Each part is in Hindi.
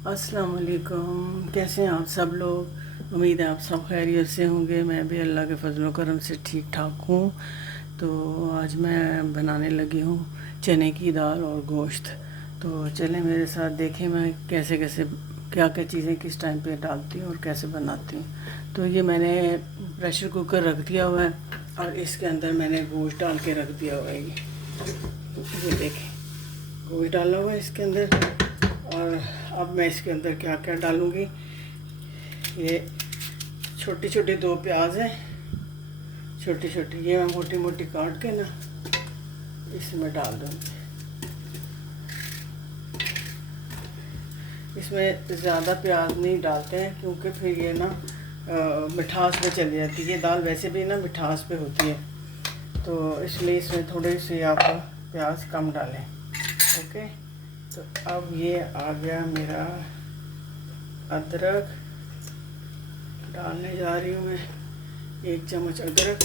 अस्सलाम वालेकुम। कैसे हैं आप सब लोग? उम्मीद है आप सब खैरियत से होंगे। मैं भी अल्लाह के फजल करम से ठीक ठाक हूँ। तो आज मैं बनाने लगी हूँ चने की दाल और गोश्त। तो चलें मेरे साथ, देखें मैं कैसे कैसे क्या क्या चीज़ें किस टाइम पे डालती हूँ और कैसे बनाती हूँ। तो ये मैंने प्रेशर कुकर रख दिया हुआ है और इसके अंदर मैंने गोश्त डाल के रख दिया हुआ है। ये देखें, गोश्त डाला हुआ है इसके अंदर। और अब मैं इसके अंदर क्या क्या डालूँगी, ये छोटी छोटी 2 प्याज हैं, छोटी छोटी, ये मैं मोटी मोटी काट के ना इसमें डाल दूँगी। इसमें ज़्यादा प्याज नहीं डालते हैं क्योंकि फिर ये ना मिठास पे चली जाती है। ये दाल वैसे भी ना मिठास पे होती है, तो इसलिए इसमें थोड़ी सी आप प्याज कम डालें। ओके, तो अब ये आ गया मेरा अदरक, डालने जा रही हूँ मैं 1 चम्मच अदरक।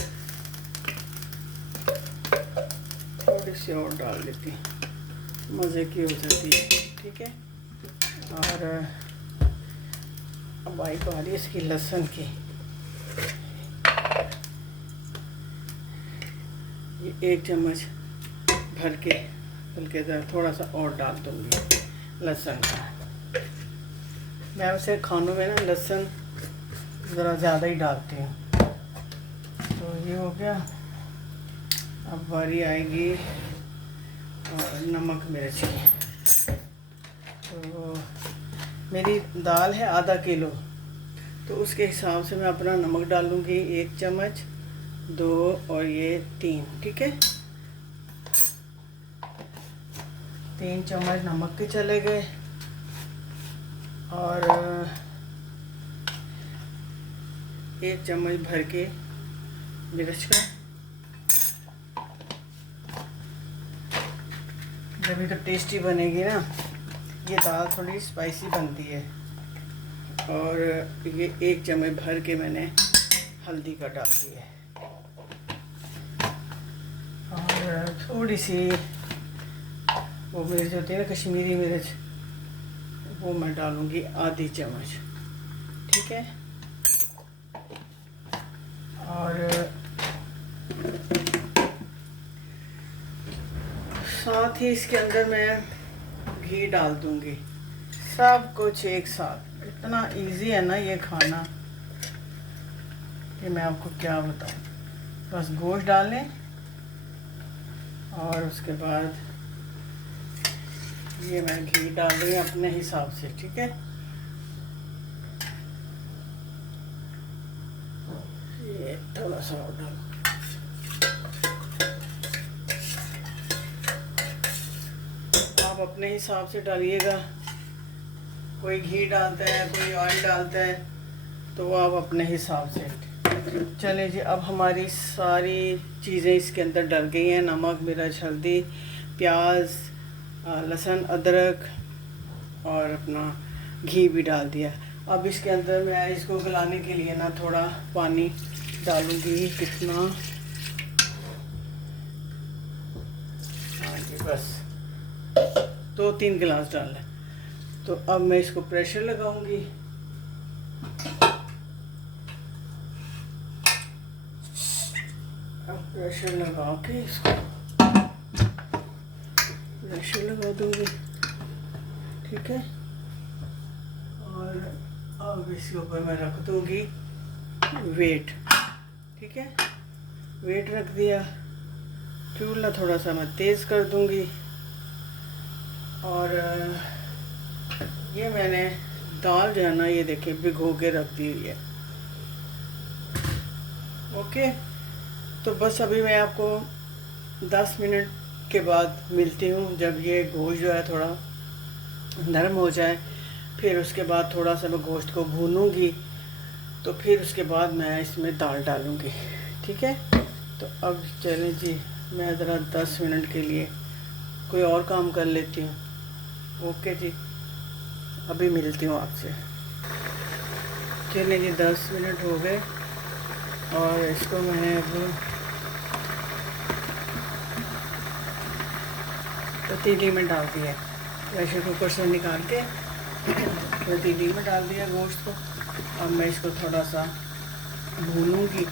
थोड़ी सी और डाल देती हूँ, मज़े की हो जाती है। ठीक है, और अब आई बारी इसकी लहसुन की। ये 1 चम्मच भर के, बल्कि थोड़ा सा और डाल दूँगी लहसुन का। मैं वैसे खानों में ना लहसुन ज़रा ज़्यादा ही डालती हूँ। तो ये हो गया। अब बारी आएगी और नमक मिर्च की। तो मेरी दाल है आधा किलो, तो उसके हिसाब से मैं अपना नमक डालूँगी 1 चम्मच, 2 और ये 3। ठीक है, 3 चम्मच नमक के चले गए। और 1 चम्मच भर के मिर्च का। जब तो टेस्टी बनेगी ना, ये दाल थोड़ी स्पाइसी बनती है। और ये 1 चम्मच भर के मैंने हल्दी का डाल दिया है। और थोड़ी सी वो मिर्च होती है ना, कश्मीरी मिर्च, वो मैं डालूँगी आधी चम्मच। ठीक है, और साथ ही इसके अंदर मैं घी डाल दूँगी। सब कुछ एक साथ। इतना इजी है ना ये खाना कि मैं आपको क्या बताऊँ। बस गोश्त डालें और उसके बाद ये मैं घी डाल रही हूँ अपने हिसाब से। ठीक है, ये थोड़ा सा और डालो। आप अपने हिसाब से डालिएगा। कोई घी डालता है, कोई ऑयल डालता है, तो वो आप अपने हिसाब से। चलें जी, अब हमारी सारी चीज़ें इसके अंदर डल गई हैं। नमक, मिर्च, हल्दी, प्याज, लहसुन, अदरक और अपना घी भी डाल दिया। अब इसके अंदर मैं इसको गलाने के लिए ना थोड़ा पानी डालूँगी। कितना? हाँ जी, बस 2-3 गिलास डालना है। तो अब मैं इसको प्रेशर लगाऊंगी। अब प्रेशर लगा के इसको प्रेशर लगा दूंगी। ठीक है, और अब इसके ऊपर मैं रख दूंगी वेट। ठीक है, वेट रख दिया। चूल्हा थोड़ा सा मैं तेज़ कर दूंगी। और ये मैंने दाल जो है ना, ये देखिए भिगो के रख दी हुई है। ओके, तो बस अभी मैं आपको 10 मिनट के बाद मिलती हूँ, जब ये गोश्त जो है थोड़ा नरम हो जाए। फिर उसके बाद थोड़ा सा मैं गोश्त को भूनूंगी, तो फिर उसके बाद मैं इसमें दाल डालूँगी। ठीक है, तो अब चलें जी, मैं ज़रा 10 मिनट के लिए कोई और काम कर लेती हूँ। ओके जी, अभी मिलती हूँ आपसे। चलिए जी, 10 मिनट हो गए और इसको मैंने अब पतीली में डाल दिया। प्रेशर कुकर से निकाल के पतीली में डाल दिया गोश्त को। अब मैं इसको थोड़ा सा भूनूंगी,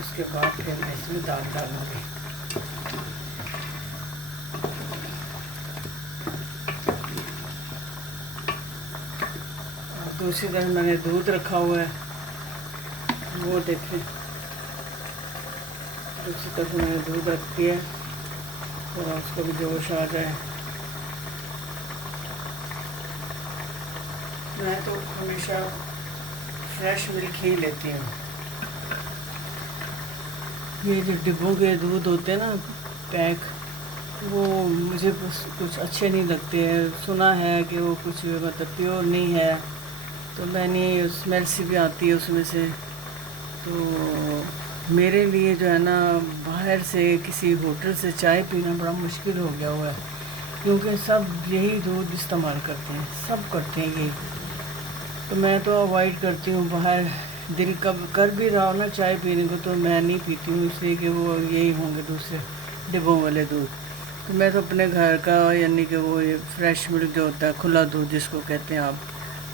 उसके बाद फिर मैं इसमें दाल डालूंगी। और दूसरी तरफ मैंने दूध रखा हुआ है, वो देखें। दूसरी तरफ मैंने दूध रख दिया, थोड़ा उसको भी जोश आ जाए। मैं तो हमेशा फ्रेश मिल्क ही लेती हूँ। ये जो डिब्बों के दूध होते हैं ना पैक, वो मुझे बस कुछ अच्छे नहीं लगते हैं। सुना है कि वो कुछ मतलब प्योर नहीं है, तो मैंने स्मेल सी भी आती है उसमें से। तो मेरे लिए जो है ना, बाहर से किसी होटल से चाय पीना बड़ा मुश्किल हो गया हुआ है, क्योंकि सब यही दूध इस्तेमाल करते हैं, सब करते हैं यही। तो मैं तो अवॉइड करती हूँ। बाहर दिल कब कर भी रहा हो ना चाय पीने को, तो मैं नहीं पीती हूँ, इसलिए कि वो यही होंगे दूसरे डिब्बों वाले दूध। तो मैं तो अपने घर का, यानी कि वो ये फ्रेश मिल्क जो होता है, खुला दूध जिसको कहते हैं आप,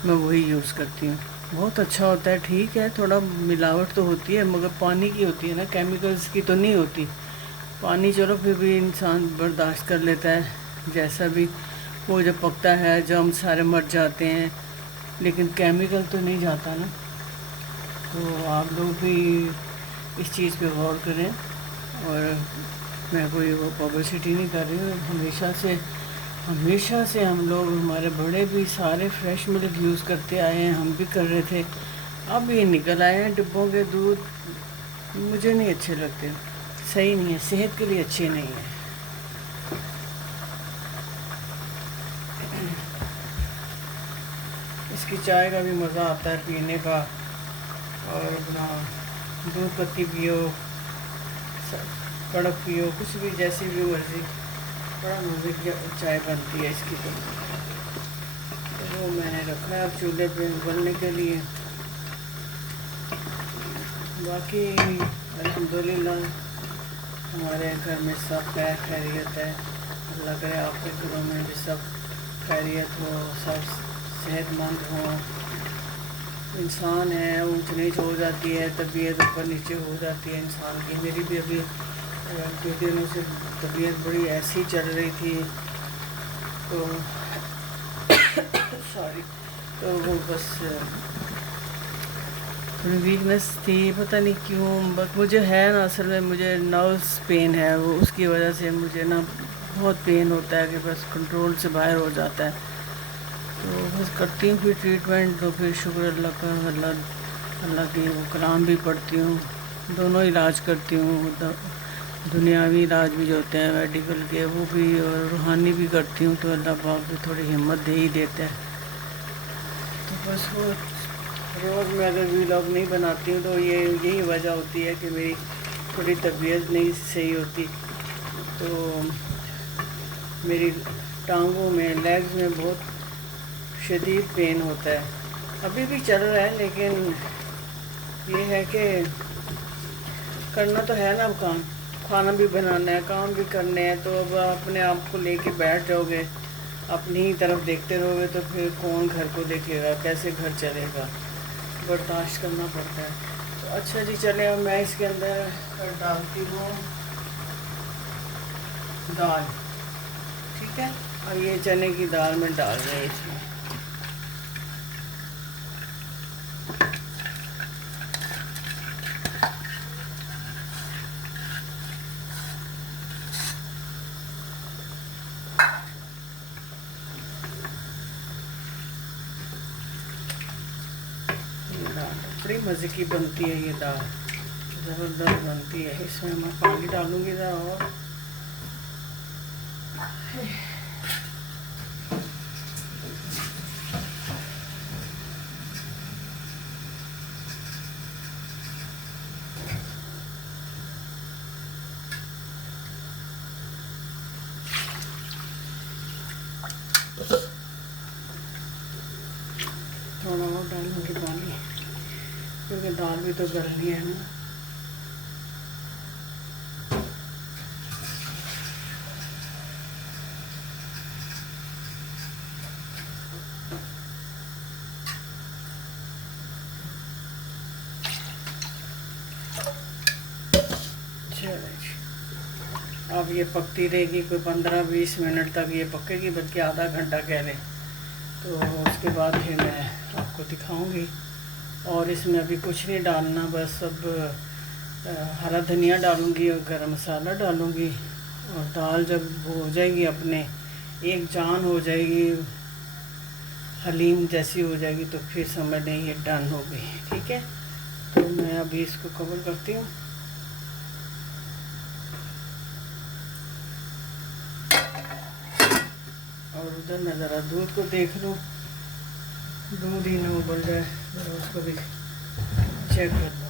मैं वही यूज़ करती हूँ। बहुत अच्छा होता है। ठीक है, थोड़ा मिलावट तो होती है, मगर पानी की होती है ना, केमिकल्स की तो नहीं होती। पानी चलो फिर भी इंसान बर्दाश्त कर लेता है, जैसा भी वो जब पकता है जर्म सारे मर जाते हैं, लेकिन केमिकल तो नहीं जाता ना। तो आप लोग भी इस चीज़ पे गौर करें। और मैं कोई वो पब्लिसिटी नहीं कर रही हूँ। हमेशा से हम लोग, हमारे बड़े भी सारे फ्रेश मिल्क यूज़ करते आए हैं, हम भी कर रहे थे। अब ये निकल आए हैं डिब्बों के दूध, मुझे नहीं अच्छे लगते, सही नहीं है, सेहत के लिए अच्छे नहीं है। इसकी चाय का भी मज़ा आता है पीने का। और अपना दूध पत्ती पियो, कड़क पियो, कुछ भी जैसी भी मर्ज़ी, बड़ा मज़े की चाय बनती है इसकी। तो वो मैंने रखा है अब चूल्हे पे उबलने के लिए। बाकी अल्हम्दुलिल्लाह हमारे घर में सब खैरियत है। अल्लाह करे आपके घरों में भी सब खैरियत हो, सब सेहतमंद हो। इंसान है, ऊंच नीच हो जाती है, तबीयत ऊपर नीचे हो जाती है इंसान की। मेरी भी अभी कुछ दिनों से तबीयत बड़ी ऐसी चल रही थी, तो सॉरी, तो वो बस थोड़ी वीकनेस थी, पता नहीं क्यों। बस मुझे है ना, असल में मुझे नर्व्स पेन है, वो उसकी वजह से मुझे ना बहुत पेन होता है कि बस कंट्रोल से बाहर हो जाता है। तो बस करती हूँ फिर ट्रीटमेंट, तो फिर शुक्र अल्लाह का, अल्लाह की वो कलाम भी पढ़ती हूँ, दोनों इलाज करती हूँ। दुनियावी इलाज भी जो होते हैं मेडिकल के, वो भी, और रूहानी भी करती हूँ। तो अल्लाह पाक भी थोड़ी हिम्मत दे ही देता है। तो बस वो रोज़ मैं अगर व्लॉग नहीं बनाती हूँ, तो यही वजह होती है कि मेरी थोड़ी तबीयत नहीं सही होती। तो मेरी टांगों में, लेग्स में बहुत शदीद पेन होता है। अभी भी चल रहा है, लेकिन ये है कि करना तो है ना काम, खाना भी बनाना है, काम भी करने हैं। तो अब अपने आप को लेके बैठ जाओगे, अपनी ही तरफ देखते रहोगे, तो फिर कौन घर को देखेगा, कैसे घर चलेगा, बर्दाश्त करना पड़ता है। तो अच्छा जी, चले अब मैं इसके अंदर डालती हूँ दाल, ठीक है। और ये चने की दाल में डाल रही हूँ इसमें। बड़ी मज़े की बनती है ये दाल, ज़बरदस्त बनती है। इसमें मैं पानी डालूँगी ज़रा और थोड़ा और डालूँगी पानी, क्योंकि दाल भी तो गलनी है ना। अब ये पकती रहेगी, कोई 15-20 मिनट तक ये पकेगी, बल्कि आधा घंटा कह लें। तो उसके बाद फिर मैं आपको दिखाऊंगी। और इसमें अभी कुछ नहीं डालना, बस अब हरा धनिया डालूंगी और गरम मसाला डालूंगी। और दाल जब हो जाएगी अपने एक जान हो जाएगी, हलीम जैसी हो जाएगी, तो फिर समझ लें ये डन हो गई। ठीक है, तो मैं अभी इसको कवर करती हूँ। और उधर मैं ज़रा दूध को देख लूँ, दूध ही ना उबल जाए, ज़रा उसको भी चेक कर लूँ।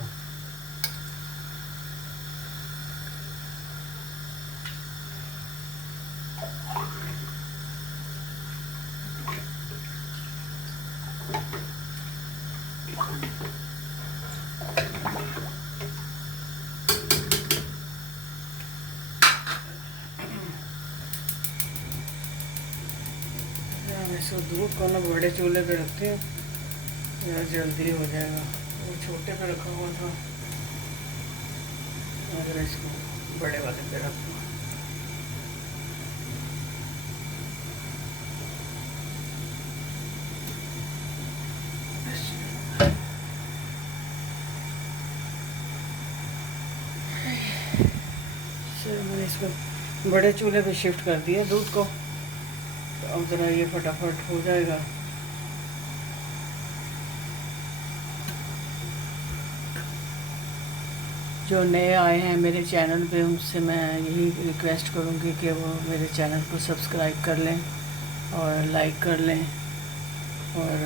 इसको दूध को ना बड़े चूल्हे पे रखते हैं, यार जल्दी हो जाएगा। वो छोटे पे रखा हुआ था, अगर इसको बड़े वाले पे रखूँ। चलो मैंने इसको बड़े चूल्हे पे शिफ्ट कर दिया दूध को, तो अब ज़रा ये फटाफट हो जाएगा। जो नए आए हैं मेरे चैनल पे, उनसे मैं यही रिक्वेस्ट करूँगी कि वो मेरे चैनल को सब्सक्राइब कर लें और लाइक कर लें और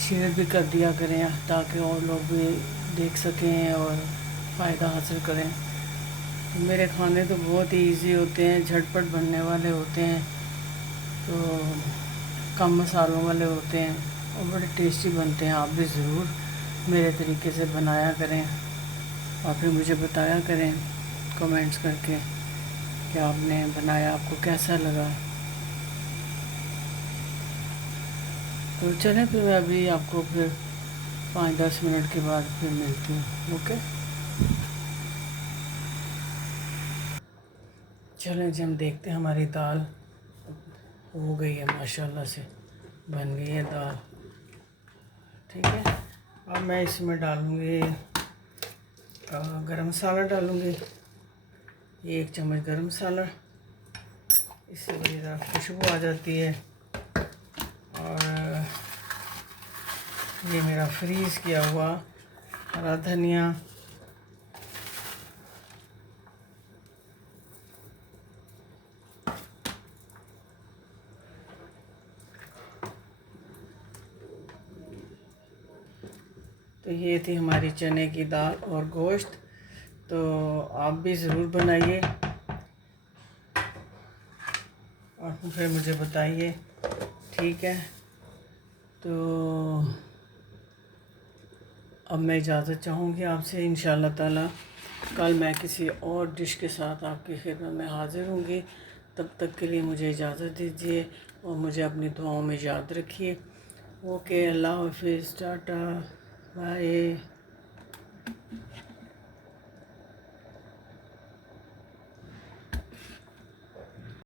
शेयर भी कर दिया करें, ताकि और लोग भी देख सकें और फ़ायदा हासिल करें। मेरे खाने तो बहुत ही ईजी होते हैं, झटपट बनने वाले होते हैं, तो कम मसालों वाले होते हैं और बड़े टेस्टी बनते हैं। आप भी ज़रूर मेरे तरीके से बनाया करें और फिर मुझे बताया करें कमेंट्स करके कि आपने बनाया, आपको कैसा लगा। तो चलें फिर मैं अभी आपको फिर 5-10 मिनट के बाद फिर मिलती हूँ। ओके, चलें जी हम देखते हैं। हमारी दाल हो गई है, माशाल्लाह से बन गई है दाल। ठीक है, अब मैं इसमें डालूँगी गरम मसाला डालूँगी, 1 चम्मच गरम मसाला, इससे बड़ी ज़रा खुशबू आ जाती है। और ये मेरा फ्रीज़ किया हुआ हरा धनिया, तो ये थी हमारी चने की दाल और गोश्त। तो आप भी ज़रूर बनाइए और फिर मुझे बताइए। ठीक है, तो अब मैं इजाज़त चाहूँगी आपसे। इंशाअल्लाह ताला कल मैं किसी और डिश के साथ आपकी खिदमत में हाज़िर होंगी। तब तक के लिए मुझे इजाज़त दीजिए और मुझे अपनी दुआओं में याद रखिए। ओके, अल्लाह हाफ़िज़, टाटा, बाय।